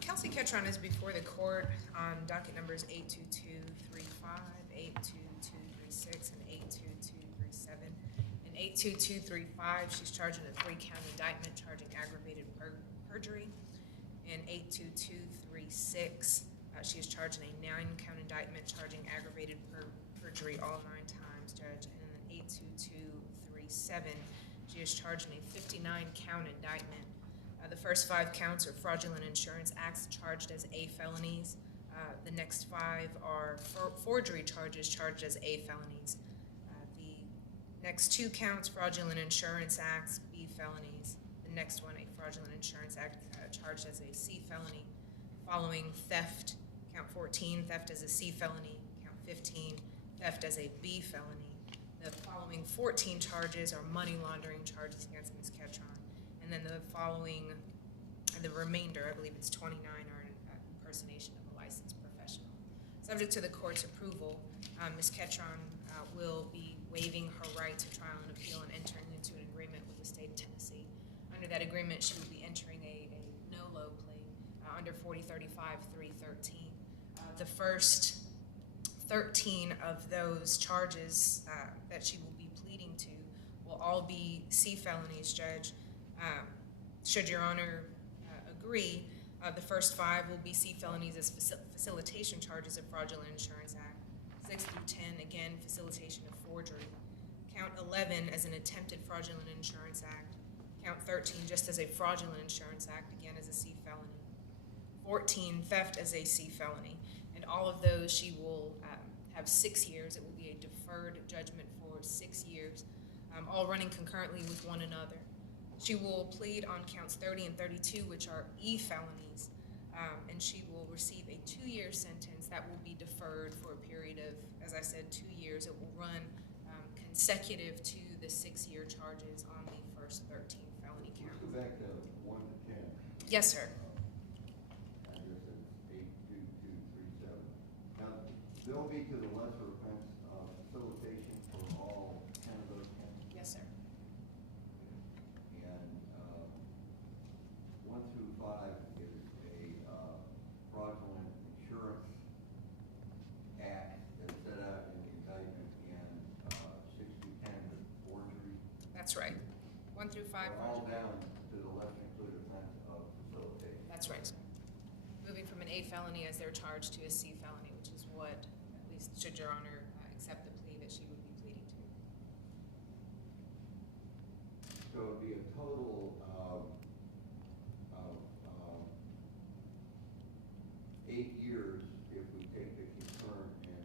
Kelsey Ketron is before the court on docket numbers 82235, 82236, and 82237. In 82235, she's charged in a 3-count indictment charging aggravated perjury. In 82236, she is charged in a 9-count indictment charging aggravated perjury all 9 times, Judge. And in 82237, she is charged in a 59-count indictment. The first 5 counts are fraudulent insurance acts charged as A felonies. The next 5 are forgery charges charged as A felonies. The next 2 counts, fraudulent insurance acts, B felonies. The next one, a fraudulent insurance act charged as a C felony. Following theft, count 14, theft as a C felony. Count 15, theft as a B felony. The following 14 charges are money laundering charges against Ms. Ketron. And then the remainder, I believe it's 29, are an impersonation of a licensed professional. Subject to the court's approval, Ms. Ketron will be waiving her right to trial and appeal and entering into an agreement with the state of Tennessee. Under that agreement, she will be entering a no-low plea under 4035-313. The first 13 of those charges that she will be pleading to will all be C felonies, Judge. Should Your Honor agree, the first 5 will be C felonies as facilitation charges of Fraudulent Insurance Act. 6 through 10, again, facilitation of forgery. Count 11 as an attempted Fraudulent Insurance Act. Count 13 just as a Fraudulent Insurance Act, again as a C felony. 14, theft as a C felony. And all of those she will have 6 years. It will be a deferred judgment for 6 years, all running concurrently with one another. She will plead on counts 30 and 32, which are E felonies, and she will receive a 2-year sentence that will be deferred for a period of, as I said, 2 years. It will run consecutive to the 6-year charges on the first 13 felony counts. Let's go back to 1 to 10. Yes, sir. I guess it's 82237. Now, they'll be to the lesser offense of facilitation for all 10 of those counts? Yes, sir. And 1 through 5 is a fraudulent insurance act that's set out in the indictment, and 6 through 10 is forgery. That's right. 1 through 5. They're all down to the lesser included offense of facilitation. That's right, sir. Moving from an A felony as they're charged to a C felony, which is what, at least should Your Honor accept the plea, that she would be pleading to. So it would be a total of 8 years if we take the concurrent and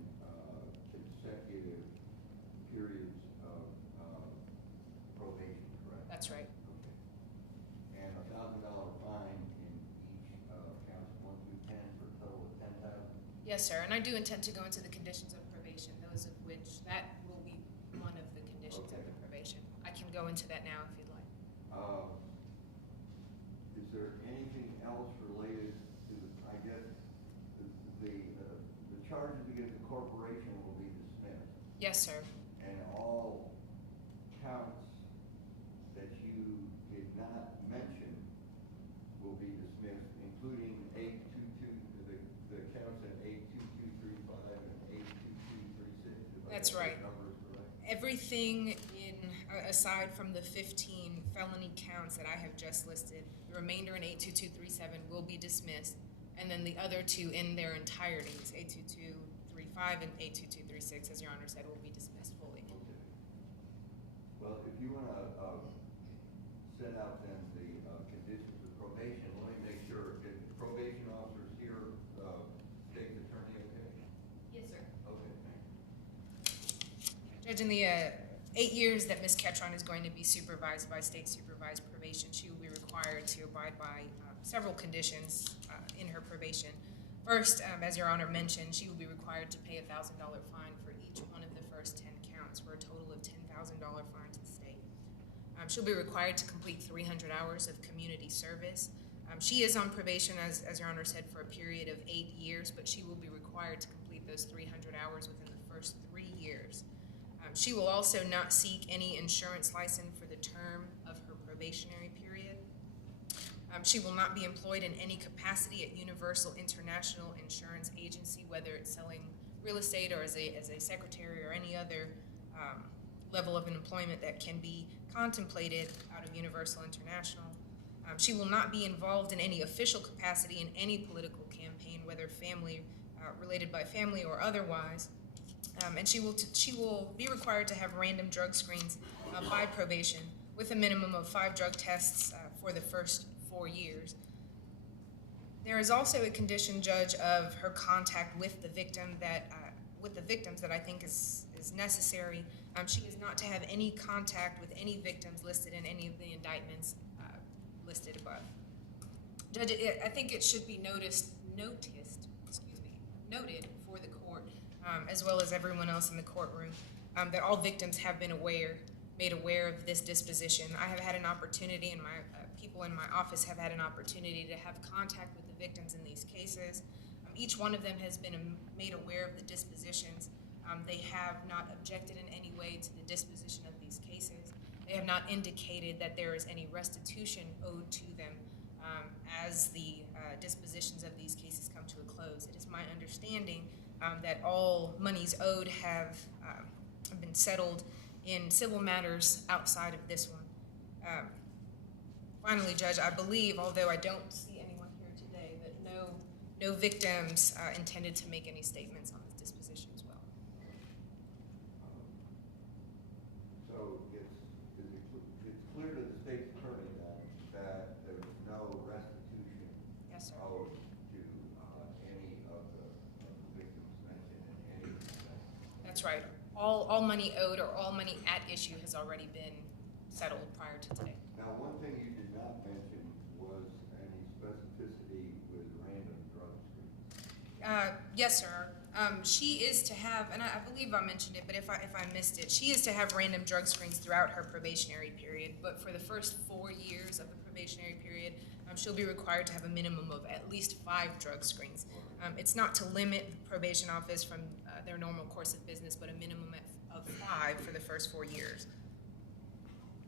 consecutive periods of probation, correct? That's right. Okay. And $1,000 fine in each counts 1 through 10 for a total of 10,000. Yes, sir. And I do intend to go into the conditions of probation, those of which that will be one of the conditions of the probation. I can go into that now if you'd like. Is there anything else related to the, I guess, the charges against the corporation will be dismissed? Yes, sir. And all counts that you did not mention will be dismissed, including 822, the counts at 82235 and 82236. That's right. Numbers correct? Everything aside from the 15 felony counts that I have just listed, the remainder in 82237 will be dismissed, and then the other 2 in their entirities, 82235 and 82236, as Your Honor said, will be dismissed fully. Okay. Well, if you want to set out then the conditions of probation, let me make sure, if the probation officers here, state's attorney, okay? Yes, sir. Okay, thanks. Judge, in the 8 years that Ms. Ketron is going to be supervised by state supervised probation, she will be required to abide by several conditions in her probation. First, as Your Honor mentioned, she will be required to pay a $1,000 fine for each one of the first 10 counts, for a total of $10,000 fine to the state. She'll be required to complete 300 hours of community service. She is on probation, as Your Honor said, for a period of 8 years, but she will be required to complete those 300 hours within the first 3 years. She will also not seek any insurance license for the term of her probationary period. She will not be employed in any capacity at Universal International Insurance Agency, whether it's selling real estate or as a secretary or any other level of employment that can be contemplated out of Universal International. She will not be involved in any official capacity in any political campaign, whether related by family or otherwise. And she will be required to have random drug screens by probation with a minimum of 5 drug tests for the first 4 years. There is also a condition, Judge, of her contact with the victims that I think is necessary. She is not to have any contact with any victims listed in any of the indictments listed above. Judge, I think it should be noted for the court, as well as everyone else in the courtroom, that all victims have been made aware of this disposition. I have had an opportunity, and my people in my office have had an opportunity to have contact with the victims in these cases. Each one of them has been made aware of the dispositions. They have not objected in any way to the disposition of these cases. They have not indicated that there is any restitution owed to them as the dispositions of these cases come to a close. It is my understanding that all monies owed have been settled in civil matters outside of this one. Finally, Judge, I believe, although I don't see anyone here today, that no victims intended to make any statements on this disposition as well. So it's clear to the state's attorney that there's no restitution Yes, sir. owed to any of the victims mentioned in any of the indictments. That's right. All money owed or all money at issue has already been settled prior to today. Now, one thing you did not mention was any specificity with random drug screens. Yes, sir. She is to have, and I believe I mentioned it, but if I missed it, she is to have random drug screens throughout her probationary period. But for the first 4 years of the probationary period, she'll be required to have a minimum of at least 5 drug screens. It's not to limit the probation office from their normal course of business, but a minimum of 5 for the first 4 years.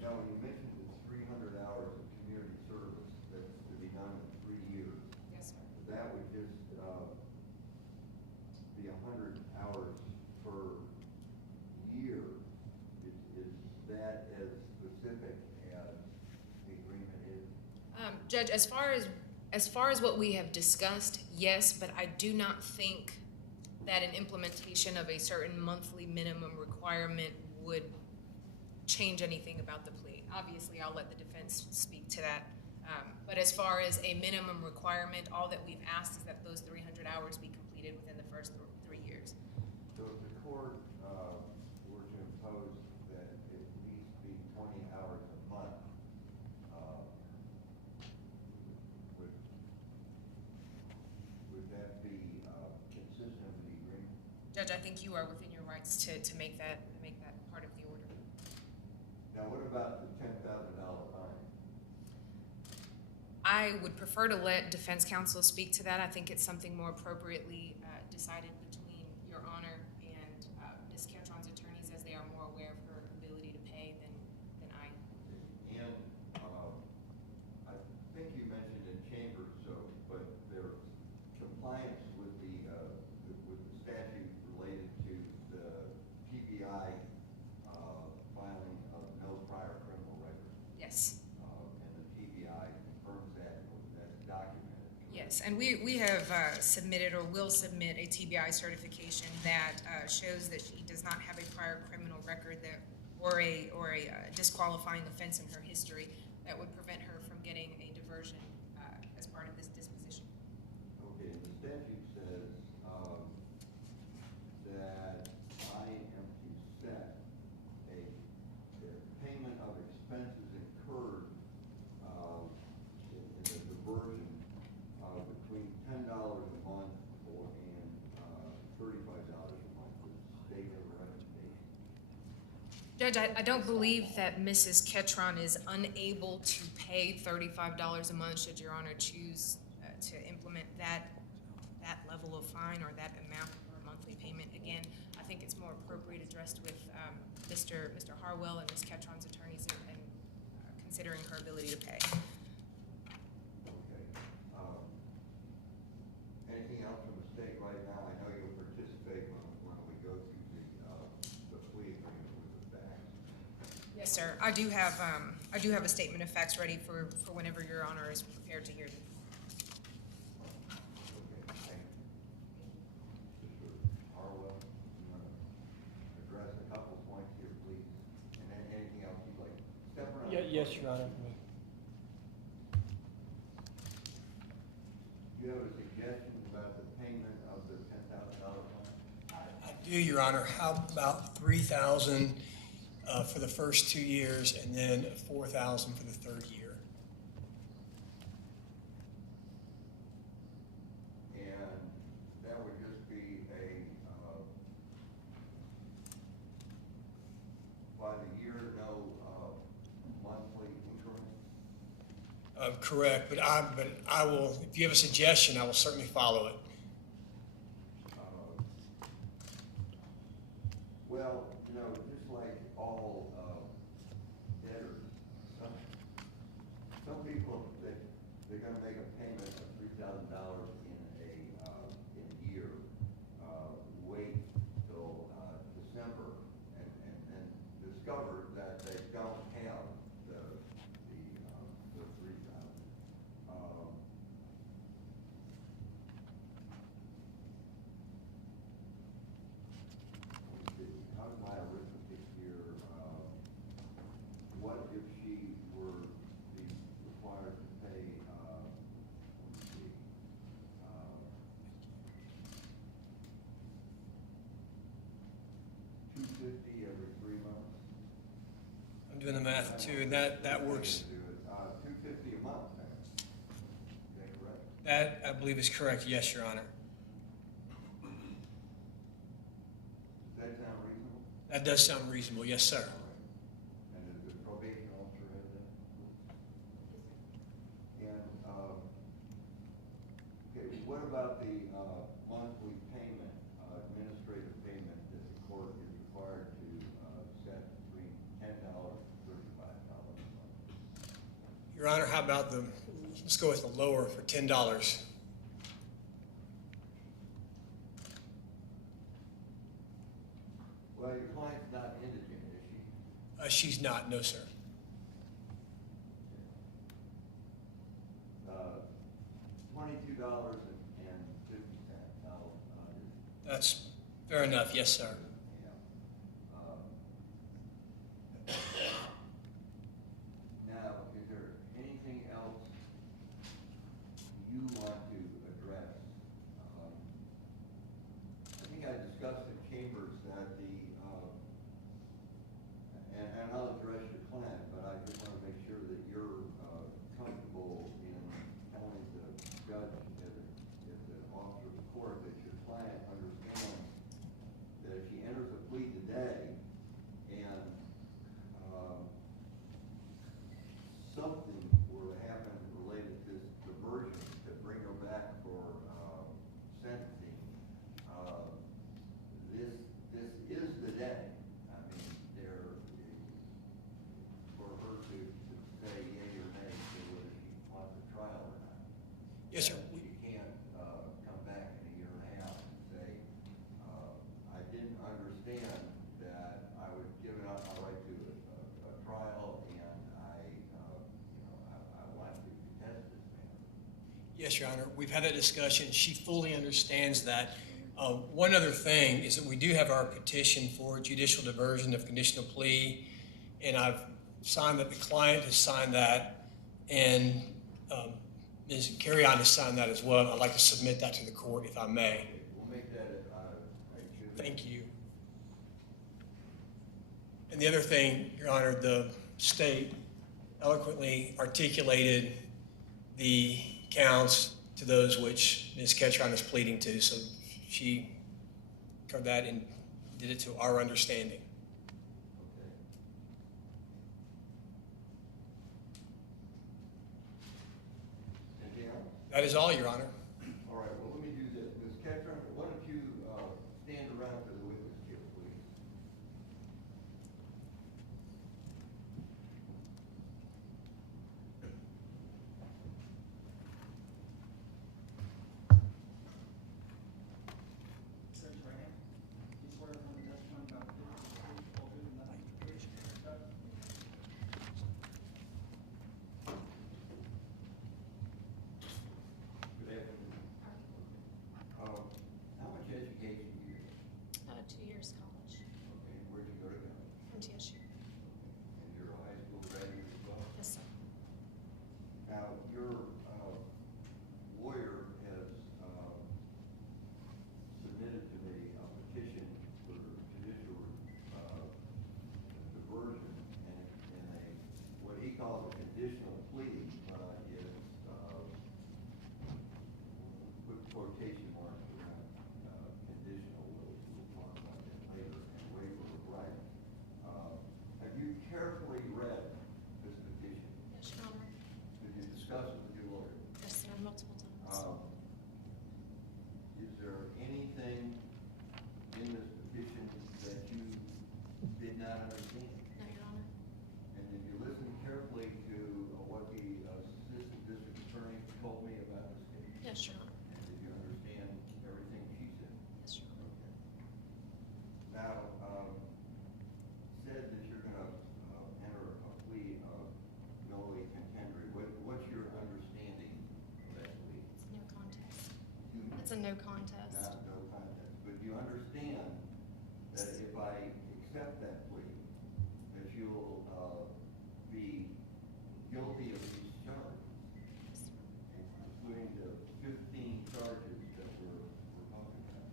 Now, when you mentioned the 300 hours of community service that's to be done in 3 years, Yes, sir. that would just be 100 hours per year. Is that as specific as the agreement is? Judge, as far as what we have discussed, yes, but I do not think that an implementation of a certain monthly minimum requirement would change anything about the plea. Obviously, I'll let the defense speak to that. But as far as a minimum requirement, all that we've asked is that those 300 hours be completed within the first 3 years. So if the court were to impose that it at least be 20 hours a month, would that be consistent with the agreement? Judge, I think you are within your rights to make that part of the order. Now, what about the $10,000 fine? I would prefer to let defense counsel speak to that. I think it's something more appropriately decided between Your Honor and Ms. Ketron's attorneys, as they are more aware of her ability to pay than I. And I think you mentioned in chambers, but there's compliance with the statute related to the TBI filing of no prior criminal record. Yes. And the TBI confirms that, that's documented. Yes, and we have submitted or will submit a TBI certification that shows that she does not have a prior criminal record or a disqualifying offense in her history that would prevent her from getting a diversion as part of this disposition. Okay, and the statute says that I am to set a payment of expenses incurred in the diversion between $10 a month and $35 a month with state of recommendation. Judge, I don't believe that Mrs. Ketron is unable to pay $35 a month should Your Honor choose to implement that level of fine or that amount or monthly payment. Again, I think it's more appropriate addressed with Mr. Harwell and Ms. Ketron's attorneys and considering her ability to pay. Yes, sir. I do have a statement of facts ready for whenever Your Honor is prepared to hear them. Okay, thank you. Mr. Harwell, you want to address a couple of points here, please? And then anything else you'd like? Step around. Yes, Your Honor. Do you have a suggestion about the payment of the $10,000 fine? I do, Your Honor. How about $3,000 for the first 2 years and then $4,000 for the third year? And that would just be by the year, no monthly increment? Correct, but I will, if you have a suggestion, I will certainly follow it. Well, just like all debtors, some people, they're gonna make a payment of $3,000 in a year, wait till December and discover that they don't have the 3,000. How's my arithmetic here? What if she were required to pay, $250 every 3 months? I'm doing the math too, and that works. $250 a month, then. Is that correct? That, I believe, is correct. Yes, Your Honor. Does that sound reasonable? That does sound reasonable. Yes, sir. And does the probation officer have that? And, okay, what about the monthly payment, administrative payment that the court is required to set between $10 and $35 a month? Your Honor, how about let's go with the lower for $10. Well, your client's not indigent, is she? She's not, no, sir. $22.50. That's fair enough. Yes, sir. Now, is there anything else you want to address? I think I discussed in chambers that and I'll address your client, but I just want to make sure that you're comfortable in telling the judge as an officer of the court that your client understands that if she enters a plea today and something were to happen related to this diversion to bring her back for sentencing, this is the day. I mean, for her to say yea or nay to whether she wants a trial or not. Yes, sir. She can't come back in a year and a half and say, I didn't understand that I was given up my right to a trial and I want to contest this matter. Yes, Your Honor. We've had that discussion. She fully understands that. One other thing is that we do have our petition for judicial diversion of conditional plea, and I've signed that. The client has signed that, and Ms. Carrion has signed that as well. I'd like to submit that to the court, if I may. We'll make that Thank you. And the other thing, Your Honor, the state eloquently articulated the counts to those which Ms. Ketron is pleading to, so she covered that and did it to our understanding. Okay. Anything else? That is all, Your Honor. All right, well, let me do this. Ms. Ketron, why don't you stand around for the witness here, please? quotation marks around conditional, we'll talk about that later, and waiver of right. Have you carefully read this petition? Yes, Your Honor. Did you discuss it with your lawyer? Yes, sir, multiple times. Is there anything in this petition that you did not understand? No, Your Honor. And did you listen carefully to what the assistant district attorney told me about this case? Yes, Your Honor. And did you understand everything she said? Yes, Your Honor. Okay. Now, said that you're gonna enter a plea of no contendery. What's your understanding of that plea? It's no contest. You- It's a no contest. Not no contest, but you understand that if I accept that plea, that you'll be guilty of these charges, Yes, sir. including the 15 charges that we're talking about.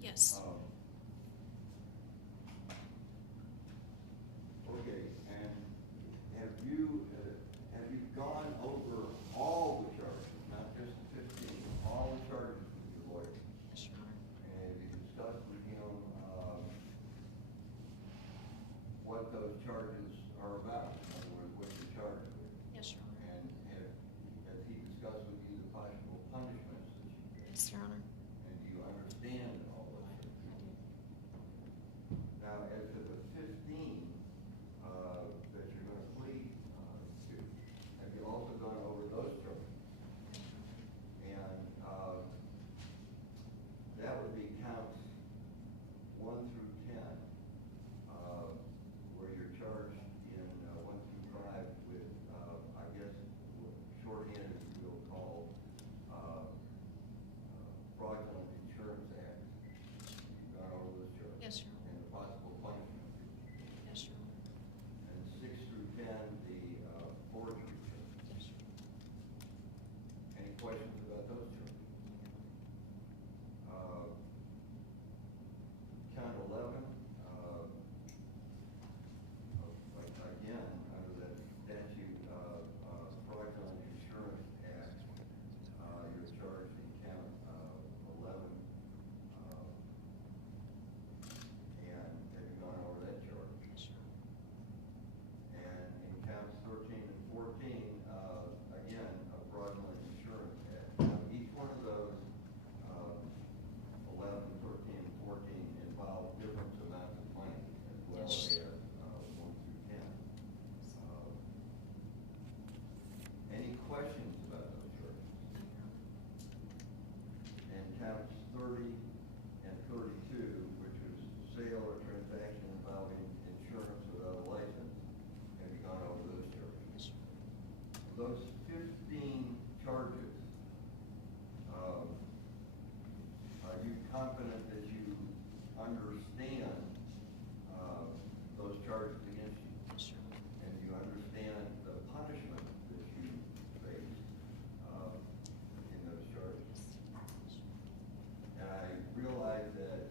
Yes. Okay, and have you gone over all the charges, not just the 15, all the charges with your lawyer? Yes, Your Honor. And you discussed with him what those charges are about, in other words, what you're charged with? Yes, Your Honor. And has he discussed with you the possible punishments that you get? Yes, Your Honor. And do you understand all those I things? do. Now, as to the 15 that you're going to plead to, have you also gone over those charges? And that would be counts 1 through 10, where you're charged in 1 through 5 with, I guess, shorthand is we'll call fraudulent insurance act. You've gone over those charges. Yes, Your Honor. And the possible punishment. Yes, Your Honor. And 6 through 10, the forgery charge. Yes, Your Honor. Any questions about those charges? Count 11, again, under that statute, fraudulent insurance act, you're charged in count 11. And have you gone over that charge? Yes, Your Honor. And in counts 13 and 14, again, a fraudulent insurance act. Now, each one of those, 11, 13, and 14 involve different amounts of money as well Yes. as 1 through 10. Any questions about those charges? No, Your Honor. And counts 30 and 32, which is sale or transaction involving insurance without a license, have you gone over those charges? Yes, Your Honor. Those 15 charges, are you confident that you understand those charges against you? Yes, Your Honor. And you understand the punishment that you face in those charges? And I realize that,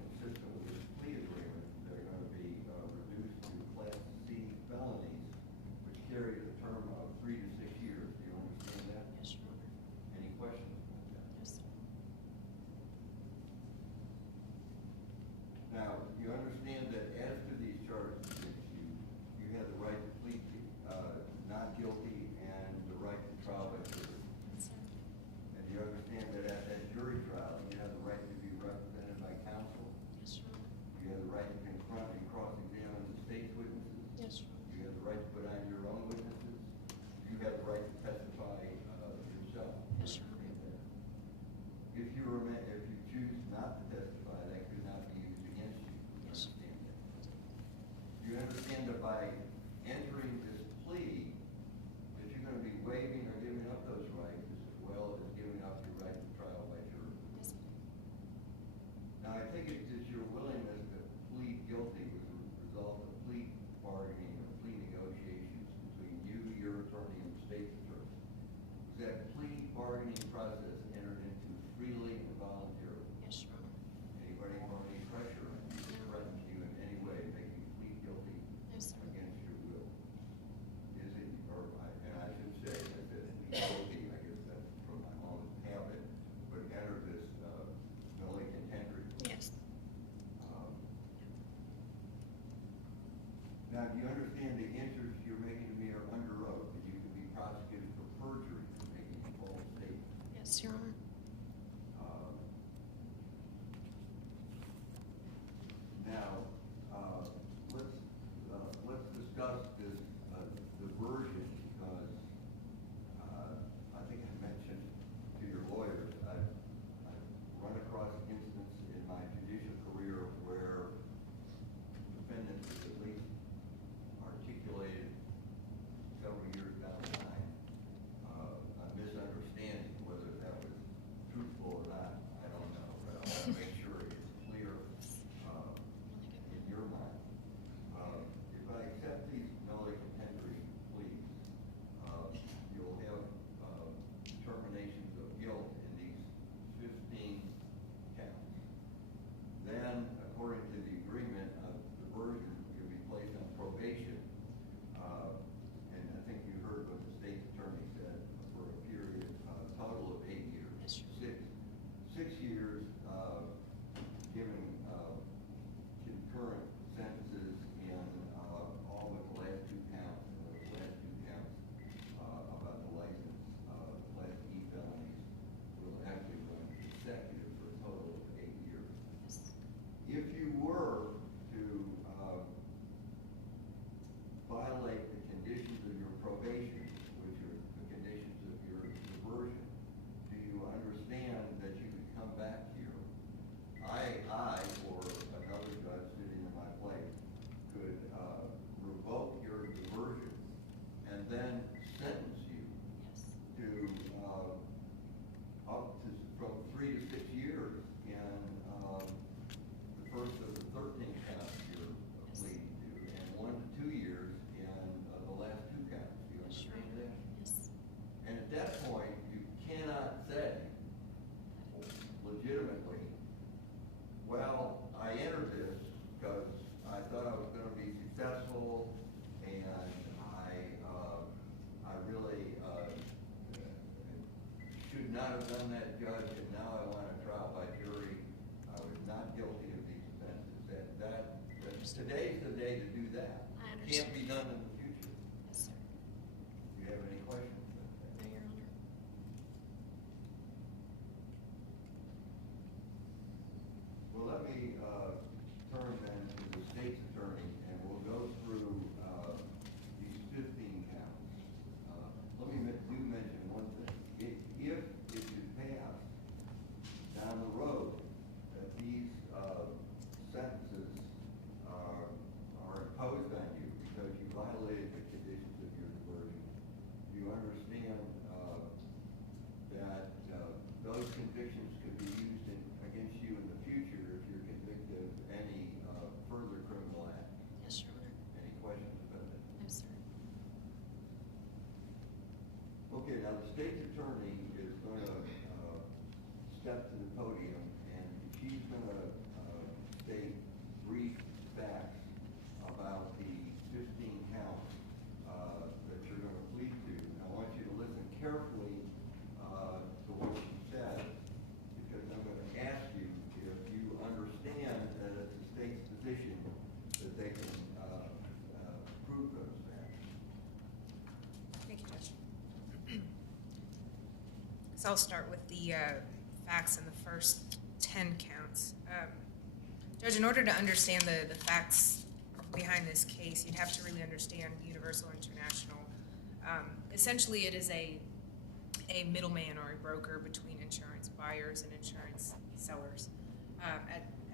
consistent with this plea agreement, they're going to be reduced to Class C felonies, which carry the term of 3 to 6 years. Do you understand that? Yes, Your Honor. Any questions about that? Yes, sir. Now, you understand that as to these charges against you, you have the right to plead not guilty and the right to trial by jury. Yes, sir. And you understand that at that jury trial, you have the right to be represented by counsel. Yes, Your Honor. You have the right to confront and cross-examine the state's witnesses. Yes, Your Honor. You have the right to put on your own witnesses. You have the right to testify yourself. Yes, Your Honor. If you choose not to testify, that could not be used against you. Yes. Understand that? You understand that by entering this plea, that you're going to be waiving or giving up those rights as well as giving up your right to trial by jury. Yes, sir. Now, I think it's just your willingness to plead guilty was a result of plea bargaining or plea negotiations between you, your attorney, and the state's attorney. Was that plea bargaining process entered into freely and voluntarily? Yes, Your Honor. Anybody want any pressure on you, threaten you in any way, make you plead guilty No, sir. against your will? Is it, and I should say that the you understand the answers you're making to me are under oath, and you can be prosecuted for perjury for making a false statement. Yes, Your Honor. Now, let's discuss this diversion, because I think I mentioned to your lawyers, I've run across an instance in my judicial career where defendants at least articulated several years down the line a misunderstanding. Whether that was truthful or not, I don't know, but I want to make sure it's clear in your mind. If I accept these nollie contendere pleas, you'll have determinations of guilt in these 15 counts. Then, according to the agreement of diversion, you'll be placed on probation. And I think you heard what the state's attorney said, for a period, total of 8 years. Yes, sir. 6 years, given concurrent sentences in all but the last 2 counts, and those last 2 counts about the license, last E felonies will actually run consecutive for a total of 8 years. If you were to violate the conditions of your probation, which are the conditions of your diversion, do you understand that you could come back here? I, or another judge sitting in my place, could revoke your diversion and then sentence you to up to from 3 to 6 years in the first of the 13 counts you're pleading to, and 1 to 2 years in the last 2 counts. Do you understand that? Yes. And at that point, you cannot say legitimately, well, I entered this because I thought I was going to be successful, and I really should not have done that, Judge, and now I want a trial by jury. I was not guilty of these offenses. Today's the day to do that. I Can't understand. be done in the future. Yes, sir. Do you have any questions about that? No, Your Honor. Well, let me turn then to the state's attorney, and we'll go through these 15 counts. Let me mention one thing. If it should pass down the road that these sentences are imposed on you because you violated the conditions of your diversion, do you understand that those convictions could be used against you in the future if you're convicted of any further criminal act? Yes, Your Honor. Any questions about that? No, sir. Okay, now the state's attorney is going to step to the podium, and she's going to state brief facts about the 15 counts that you're going to plead to. And I want you to listen carefully to what she says, because I'm going to ask you if you understand that it's the state's position that they can prove those facts. Thank you, Judge. So I'll start with the facts in the first 10 counts. Judge, in order to understand the facts behind this case, you'd have to really understand Universal International. Essentially, it is a middleman or a broker between insurance buyers and insurance sellers.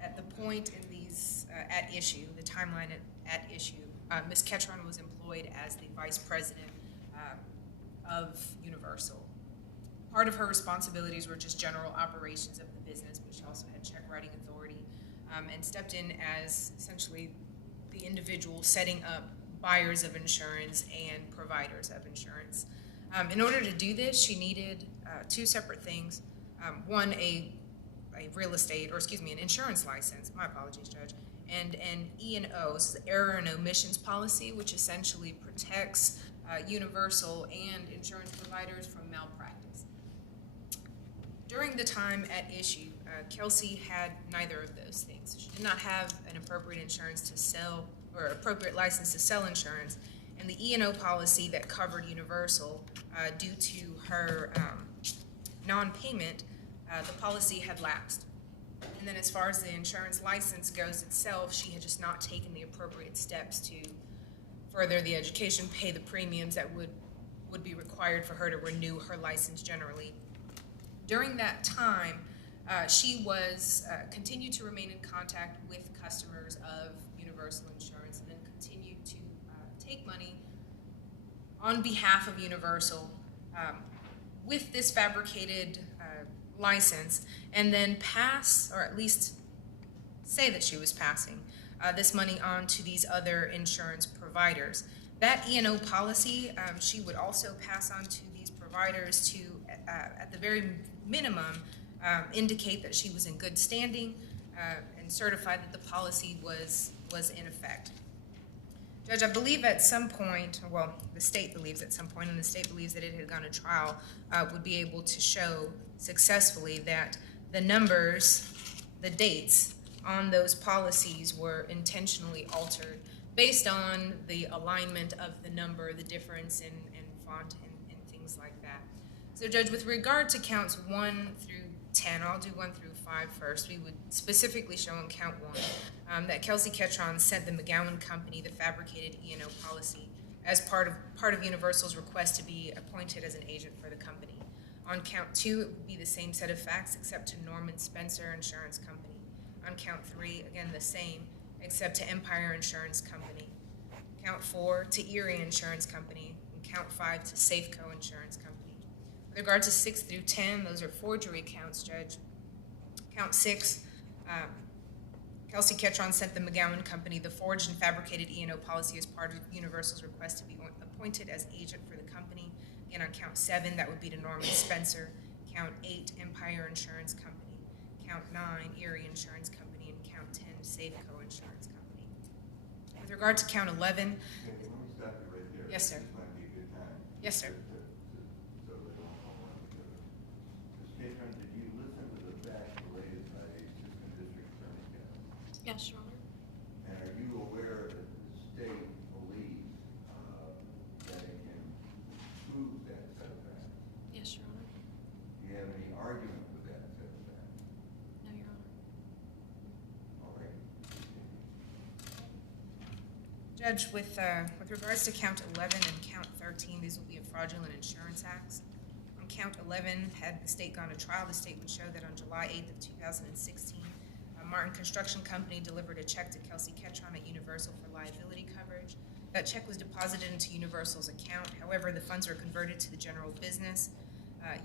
At the point in these at issue, the timeline at issue, Ms. Ketron was employed as the vice president of Universal. Part of her responsibilities were just general operations of the business, but she also had check writing authority, and stepped in as essentially the individual setting up buyers of insurance and providers of insurance. In order to do this, she needed 2 separate things. One, a real estate, or excuse me, an insurance license, my apologies, Judge, and an E&O, this is the error and omissions policy, which essentially protects Universal and insurance providers from malpractice. During the time at issue, Kelsey had neither of those things. She did not have an appropriate insurance to sell or appropriate license to sell insurance, and the E&O policy that covered Universal, due to her non-payment, the policy had lapsed. And then as far as the insurance license goes itself, she had just not taken the appropriate steps to further the education, pay the premiums that would be required for her to renew her license generally. During that time, she was continued to remain in contact with customers of Universal Insurance, and then continued to take money on behalf of Universal with this fabricated license, and then pass, or at least say that she was passing this money on to these other insurance providers. That E&O policy, she would also pass on to these providers to, at the very minimum, indicate that she was in good standing and certify that the policy was in effect. Judge, I believe at some point, well, the state believes at some point, and the state believes that it had gone to trial, would be able to show successfully that the numbers, the dates on those policies were intentionally altered based on the alignment of the number, the difference in font and things like that. So Judge, with regard to counts 1 through 10, I'll do 1 through 5 first. We would specifically show on count 1 that Kelsey Ketron sent the McGowan Company the fabricated E&O policy as part of Universal's request to be appointed as an agent for the company. On count 2, it would be the same set of facts except to Norman Spencer Insurance Company. On count 3, again the same, except to Empire Insurance Company. Count 4, to Erie Insurance Company. And count 5, to Safeco Insurance Company. With regard to 6 through 10, those are forgery counts, Judge. Count 6, Kelsey Ketron sent the McGowan Company the forged and fabricated E&O policy as part of Universal's request to be appointed as agent for the company. Again, on count 7, that would be to Norman Spencer. Count 8, Empire Insurance Company. Count 9, Erie Insurance Company. And count 10, Safeco Insurance Company. With regard to count 11, Okay, let me stop you right there. Yes, sir. This might be a good time. Yes, sir. So they don't all run together. Ms. Ketron, did you listen to the facts related by Assistant District Attorney Ketron? Yes, Your Honor. And are you aware that the state believes that it can prove that set of facts? Yes, Your Honor. Do you have any argument with that set of facts? No, Your Honor. All right. Judge, with regards to count 11 and count 13, these will be a fraudulent insurance acts. On count 11, had the state gone to trial, the state would show that on July 8th of 2016, Martin Construction Company delivered a check to Kelsey Ketron at Universal for liability coverage. That check was deposited into Universal's account. However, the funds were converted to the general business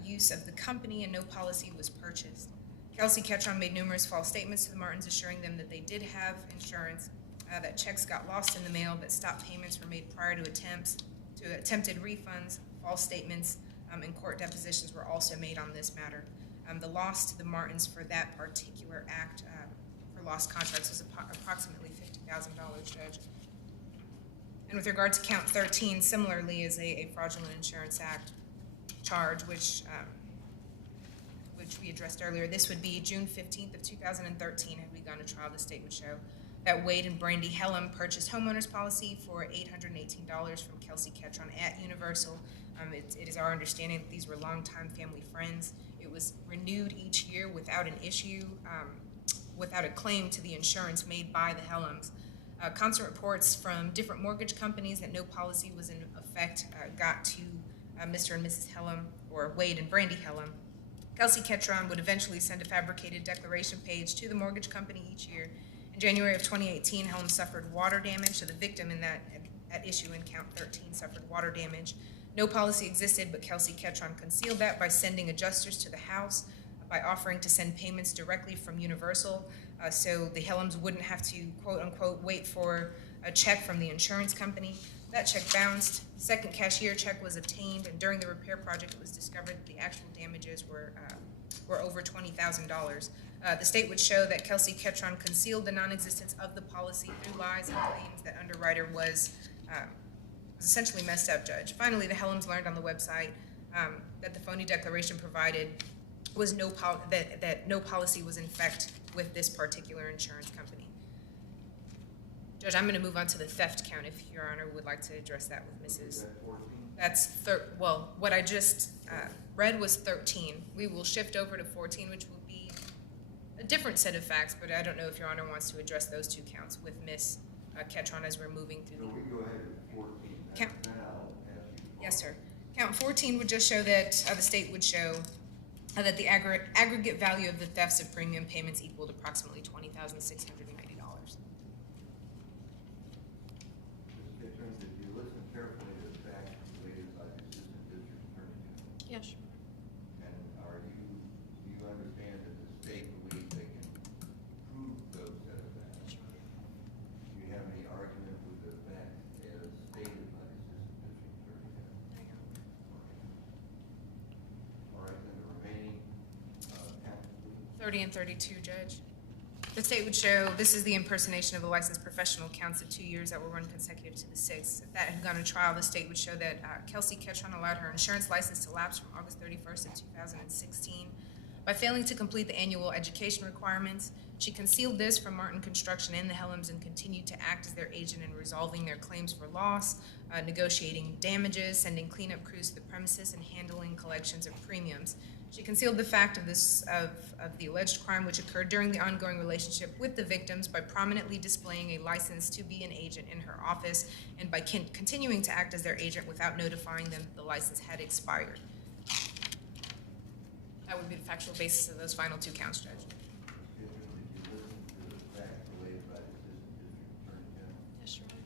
use of the company, and no policy was purchased. Kelsey Ketron made numerous false statements to the Martins, assuring them that they did have insurance, that checks got lost in the mail, that stop payments were made prior to attempted refunds. False statements and court depositions were also made on this matter. The loss to the Martins for that particular act for lost contracts was approximately $50,000, Judge. And with regard to count 13, similarly is a fraudulent insurance act charge, which we addressed earlier. This would be June 15th of 2013. Had we gone to trial, the state would show that Wade and Brandy Hellam purchased homeowners policy for $818 from Kelsey Ketron at Universal. It is our understanding that these were longtime family friends. It was renewed each year without an issue, without a claim to the insurance made by the Hellams. Constant reports from different mortgage companies that no policy was in effect got to Mr. and Mrs. Hellam, or Wade and Brandy Hellam. Kelsey Ketron would eventually send a fabricated declaration page to the mortgage company each year. In January of 2018, Hellam suffered water damage, so the victim in that at issue in count 13 suffered water damage. No policy existed, but Kelsey Ketron concealed that by sending adjusters to the house, by offering to send payments directly from Universal, so the Hellams wouldn't have to, quote unquote, wait for a check from the insurance company. That check bounced. The second cashier check was obtained, and during the repair project, it was discovered that the actual damages were over $20,000. The state would show that Kelsey Ketron concealed the non-existence of the policy through lies and claims that underwriter was essentially messed up, Judge. Finally, the Hellams learned on the website that the phony declaration provided was that no policy was in effect with this particular insurance company. Judge, I'm gonna move on to the theft count, if Your Honor would like to address that with Is Mrs. that 14? That's well, what I just read was 13. We will shift over to 14, which will be a different set of facts, but I don't know if Your Honor wants to address those two counts with Ms. Ketron as we're moving through So the. we can go ahead with 14, Count. then I'll ask you. Yes, sir. Count 14 would just show that, the state would show that the aggregate value of the thefts of premium payments equaled approximately $20,690. Ms. Ketron, did you listen carefully to the facts related by the Assistant District Attorney General? Yes. And do you understand that the state believes they can prove those set of facts? Do you have any argument with the facts as stated by the Assistant District Attorney General? All right, then the remaining counts, please. 30 and 32, Judge. The state would show, this is the impersonation of a licensed professional, counts of 2 years that will run consecutive to the 6th. If that had gone to trial, the state would show that Kelsey Ketron allowed her insurance license to lapse from August 31st of 2016 by failing to complete the annual education requirements. She concealed this from Martin Construction and the Helms and continued to act as their agent in resolving their claims for loss, negotiating damages, sending cleanup crews to the premises, and handling collections of premiums. She concealed the fact of the alleged crime, which occurred during the ongoing relationship with the victims, by prominently displaying a license to be an agent in her office and by continuing to act as their agent without notifying them that the license had expired. That would be the factual basis of those final two counts, Judge. Did you listen to the facts related by the Assistant District Attorney General? Yes, Your Honor.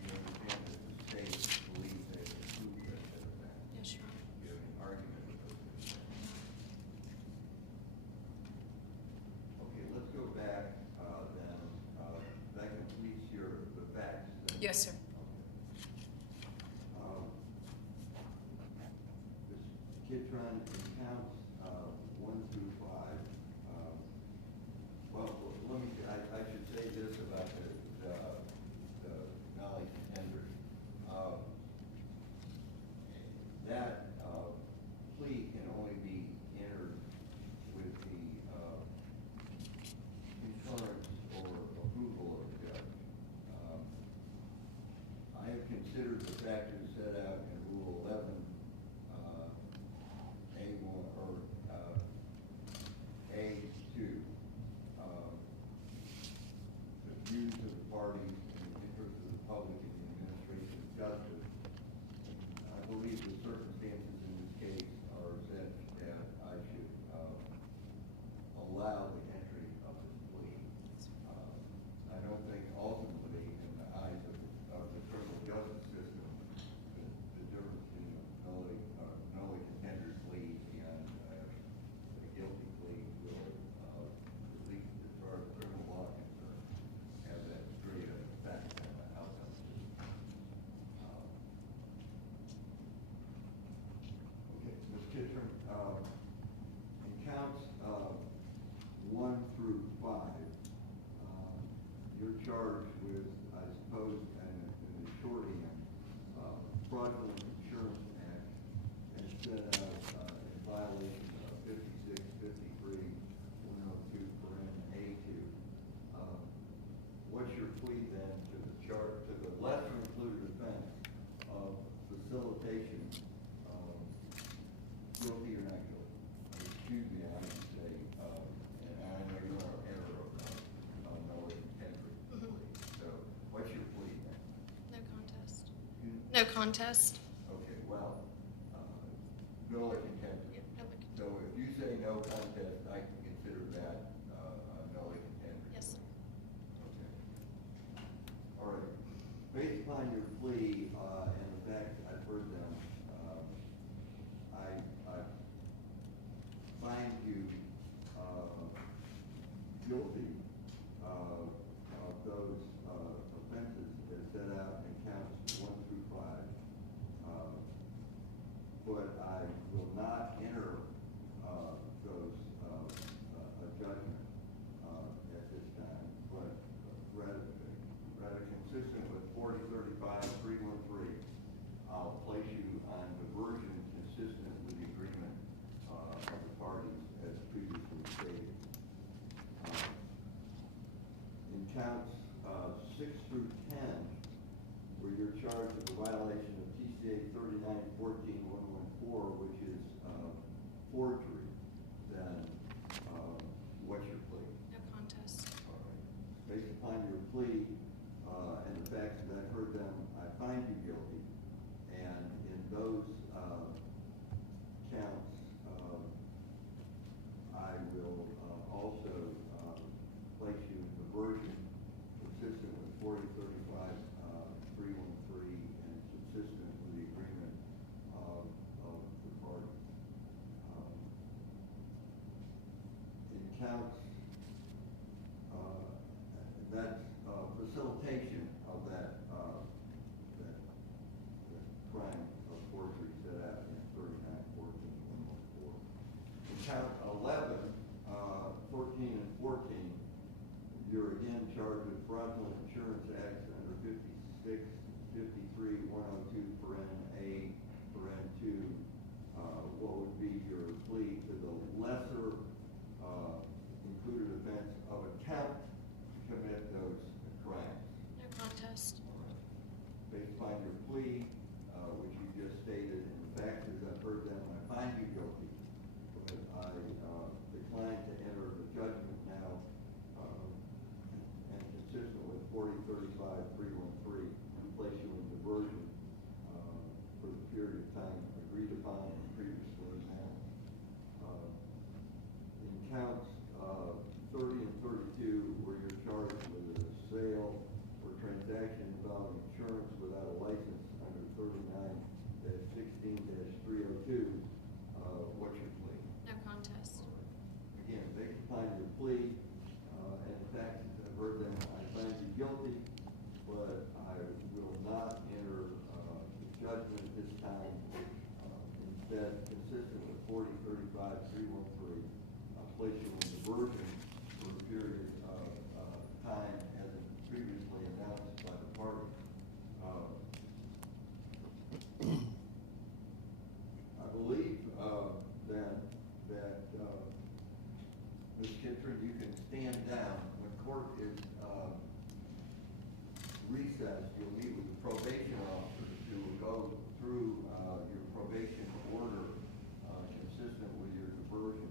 You understand that the state believes they can prove that set of facts? Yes, Your Honor. Do you have any argument with those facts? Okay, let's go back, then, that completes the facts. Then. Yes, sir. Ms. Ketron, in counts 1 through 5, well, let me, I should say this about the Valley contenders. That plea can only be entered with the concurrence or approval of the judge. I have considered the factors set out in Rule 11, A1 or A2, the views of the parties and the interests of the public in the administration of justice. I believe the circumstances in this case are such that I should allow the entry of this plea. I don't think ultimately, in the eyes of the criminal justice system, the difference between a nully contender plea and a guilty plea will, at least as far as criminal law is concerned, have that straight effect on the outcome. Okay, Ms. Ketron, in counts 1 through 5, you're charged with, I suppose, in the short end, fraudulent insurance act, and set out in violation of 56, 53, 102, A2. What's your plea then to the charge, to the lesser included offense of facilitation of guilty or not guilty? Excuse me, I should say, and I know you're an error of nully contender plea. So what's your plea then? No contest. Hmm? No contest. Okay, well, nully contender. Yep, no contest. So if you say no contest, I can consider that a nully contender. Yes, sir. Okay. All right. Based upon your plea and the fact I've heard them, I find you guilty of those offenses that set out in counts 1 through 5. But I will not enter those a judgment at this time, but rather consistent with 4035-313, I'll place you on diversion consistent with the agreement of the parties as previously stated. In counts 6 counts, that's facilitation of that crime of forgery set out in 39-14-114. In count 11, 14 and 14, you're again charged with fraudulent insurance acts under 56, 53, 102, A, 2. What would be your plea to the lesser included offense of attempt to commit those crimes? No contest. Based upon your plea, which you just stated, and the fact is I've heard them, I find you guilty, but I decline to enter the judgment now, and consistent with 40-35-313, and place you in diversion for the period of time agreed upon and previously announced. In counts 30 and 32, where you're charged with a sale or transaction involving insurance without a license under 39-16-302, what's your plea? No contest. Again, based upon your plea, and the fact that I've heard them, I find you guilty, but I will not enter the judgment at this time. Instead, consistent with 40-35-313, I'll place you in diversion for a period of time as previously announced by the party. I believe then that Ms. Ketron, you can stand down. When court is recessed, you'll meet with the probation officers who will go through your probation order consistent with your diversion,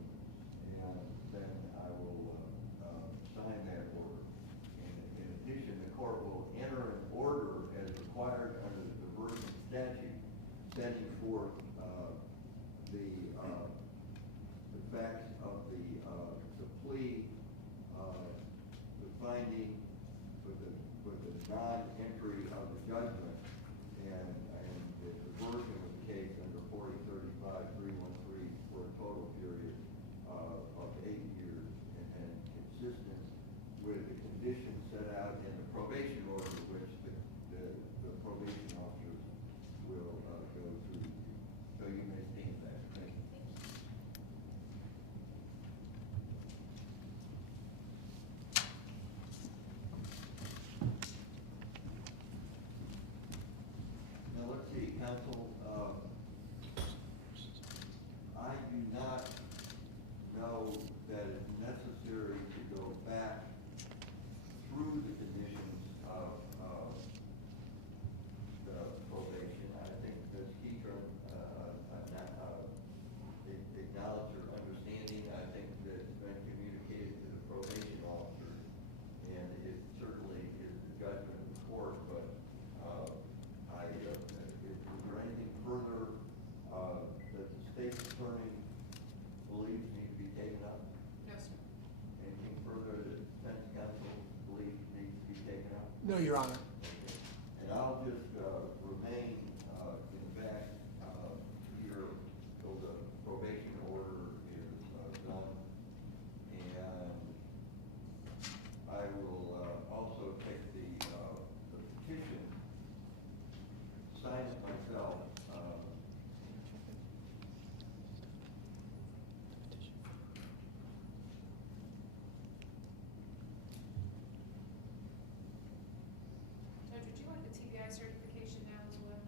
and then I will sign that order. And in addition, the court will enter an order as required under the diversion statute, setting forth the facts of the plea, the finding for the non-entry of the judgment, and the diversion of the case under 40-35-313 for a total period of 8 years, and then consistent with the conditions set out in the probation order, which the probation officers will go through. So you may stand back. Thank you. Now let's see, counsel. I do not know that it's necessary to go back through the conditions of the probation. I think Ms. Ketron acknowledged her understanding. I think that it's been communicated to the probation officer, and it certainly is the judgment of the court. But is there anything further that the state's attorney believes needs to be taken up? No, sir. Anything further that the defense counsel believes needs to be taken up? No, Your Honor. And I'll just remain in the back here till the probation order is done. And I will also take the petition, sign it myself. Judge, would you like the TBI certification now as well?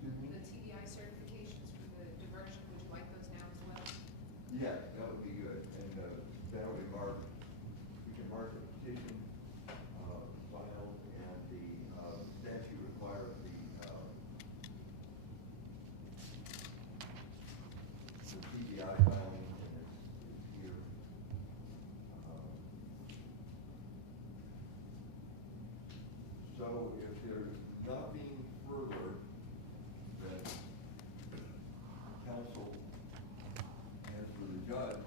Excuse me? The TBI certifications for the diversion, would you like those now as well? Yes, that would be good, and that'll be marked. We can mark the petition filed, and the statute requires the TBI filing, and it's here. So if there's nothing further that counsel has for the judge,